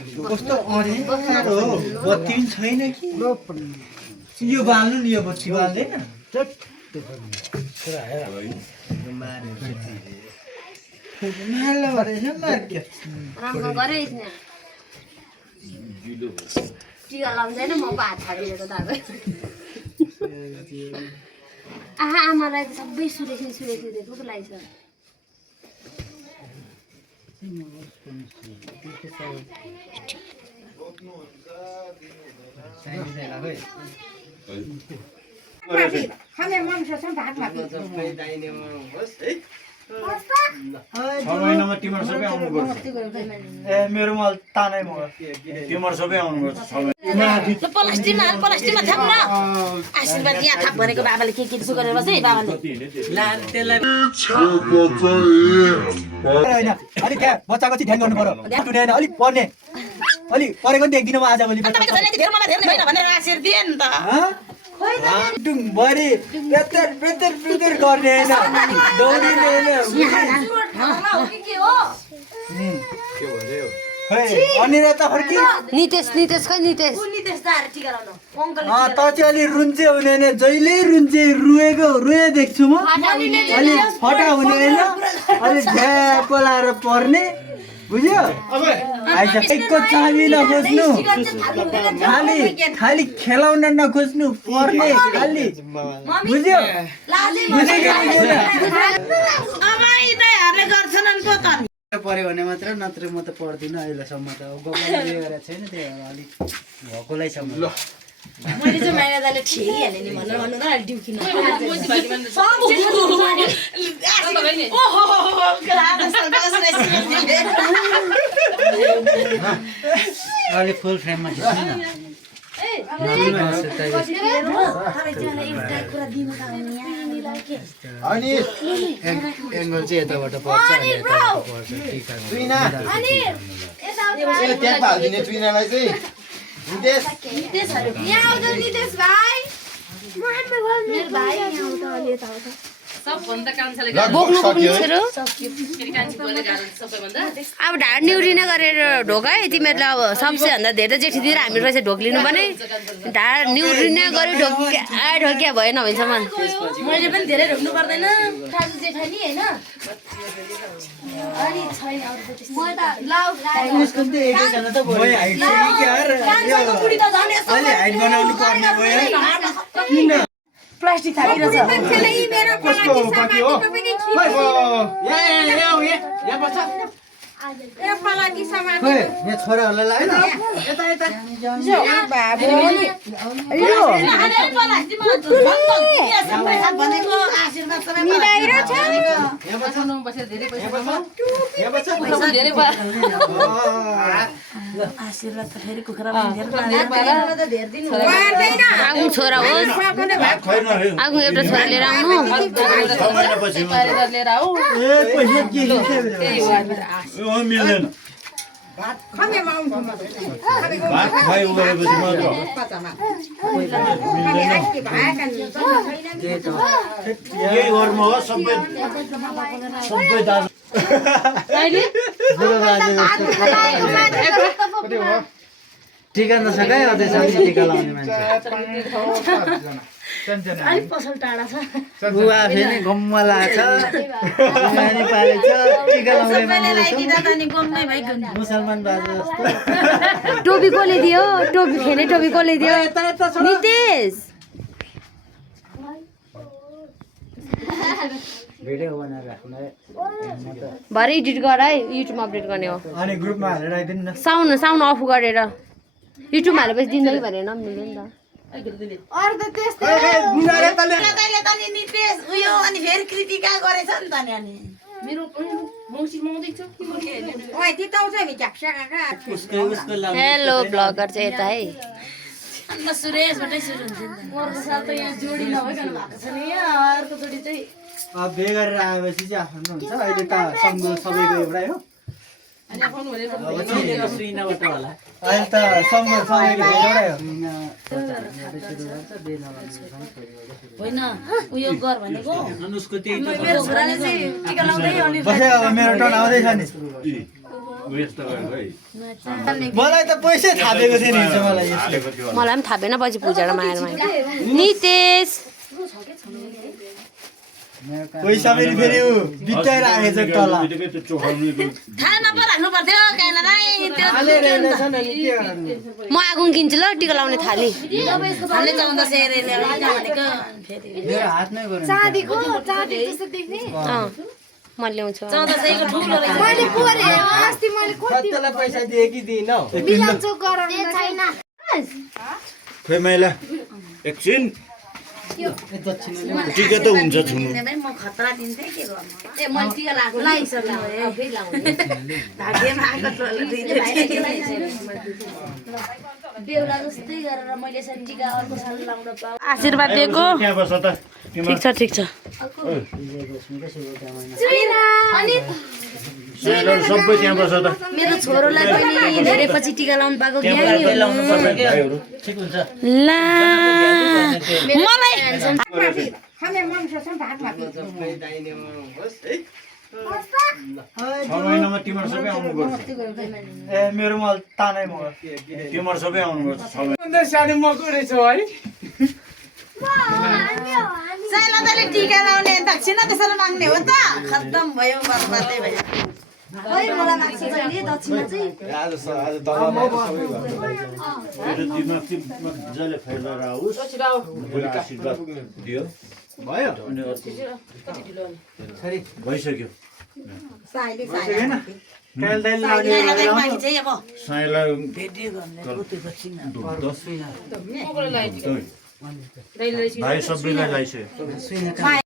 कस्तो अँध्यारो हो बत्ती पनि छैन कि यो बाल्नु नि यो बत्ती बाल्दैन मार्ला भरेछ मार्क्यो राम्रो गरे टिका लाउँदैन म भात खाएर त दाबे आहा आमालाई त सबै सुरेसी दिएको पो लाग्छ खाने मन छ भात भात महिनामा तिमीहरू सबै आउनुपर्छ ए मेरोमा तानै मगर तिमीहरू सबै आउनुपर्छ प्लास्टिकमा थाप न आशीर्वाद यहाँ थाप भनेको बाबाले के त्यसो गरेर बस है बाबाले होइन अलिक त्यहाँ बच्चाको चाहिँ ध्यान गर्नु पर्यो टुटाएन अलिक पढ्ने अलिक पढेको नि देख्दिनँ म आज भोलि बढी बेतर गर्ने होइन दौडिने नितेश खै नितेश त चाहिँ अलि रुन्चे हुने होइन जहिले रुन्चे रुए देख्छु म अलि फटा हुने होइन अलि झ्याप लाएर पर्ने बुझ्यो एकको चाबी नखोज्नु खाली खेलाउन नखोज्नु पर्ने खाली बुझ्यो पर्यो भने मात्र नत्र म त पढ्दिनँ अहिलेसम्म त गगनले गरेको छैन त्यही अलिक भएकोलाई सम्म मैले चाहिँ माया दाले ठेकिहालेँ नि भनेर भन्नु त ड्युटी अलि फुल फ्रेममा खिच्नु न अनि एङ्गल चाहिँ यताबाट पर्छ अनि यताबाट पर्छ चुइना त्यहाँ हालिदिने चुइनालाई चाहिँ नितेश यहाँ आउँछ नितेश भाइ मेरो भाइ यहाँ आउँछ अलि यता आउँछ सबभन्दा कान्छाले बोक्नु अब ढाड निउरिने गरेर ढोका है तिमीहरूले अब सबसे भन्दा धेरै जेठी दिएर हामी रहेछ ढोक्लिनु पनि ढाड निउरिने गरी ढोकिया भएन भनेसम्म मैले पनि धेरै ढोक्नु पर्दैन दाजु जेठानी होइन अनि छैन म त लाउ उसको त एकैजना त भयो हाइट बनाउनु पर्ने भयो किन प्लास्टिक थालिरहेछ यहाँ छोराहरूलाई लाग्यो आशीर्वाद त फेरि कुखुरा छोरा हो आगो एउटा छोरा लिएर आउनु मिल्दैन टिका नसकाइ अझै टिका लाउने मान्छे पसल टाढा छ बुवा फेरि गम्मा लाग्छ पालेछ टिका लाउने मुसलमान बाजे जस्तो टोपी कसले दियो टोपी खेल्ने टोपी कसले दियो नितेश भिडियो बनाएर राख्नु भरे एडिट गर है युट्युबमा अपडेट गर्ने हो अनि ग्रुपमा हालेर आइदिनु न साउन्ड अफ गरेर युट्युबमा हालेपछि दिँदै भनेर नमिल्यो नि त हेलो ब्लगर चाहिँ यता है सुरेशबाटै सुरु हुन्छ बे गरेर आएपछि चाहिँ आफ्नो हुन्छ अहिले त सङ्गो सबैको एउटै हो अहिले त सङ्गो सबैको एउटै हो होइन उयो गर भनेको बस्यो अब मेरो टर्न आउँदैछ नि मलाई त पैसै थापेको थिएँ नि हिजो मलाई यसले। मलाई पनि थाहा भएन पछि पूजाबाट मागेर नितेश पैसा पनि फेरि ऊ बिटाइराखेछ तल थालमा पो राख्नु पर्थ्यो हालेर रहेछ नि, अनि के गर्नु? म आगो किन्छु ल टिका लाउने थाली मेरो हात नै गऱ्यो। चाँदीको चाँदी जस्तो देख्ने म ल्याउँछु मैले पोरे अस्ति मैले कतिलाई पैसा दिए कि दिइन हौ? बिलाउँछु गराउनु छैन खोइ मैला एकछिन टिका त हुन्छ छुनु आशीर्वाद दिएको त्यहाँ बस त ठिक छ ठिक छ साइडहरू सबै त्यहाँ बस त मेरो छोरोलाई पनि धेरै पछि टिका लाउनु पाएको भाइहरू ला मलाई छ महिनामा तिमीहरू सबै आउनुपर्छ ए मेरो मल तानै म तिमीहरू सबै आउनुपर्छ 6 महिना सुन्दर सानो मको रहेछ है। साइलाले टिका लाउने दक्षिणा त्यसरी माग्ने हो त खत्तम भयो बर्बादै भयो खोइ मलाई माग्छ जहिले दक्षिणा चाहिँ मेरो दिमाग चाहिँ मजाले फैलाएर आओस् भोलि आशीर्वाद दियो भयो अनि अर्को भइसक्यो साइले हैन काल दाइले लाग्यो मागी चाहिँ अब साइला भाइ सबैलाई लाइसक्यो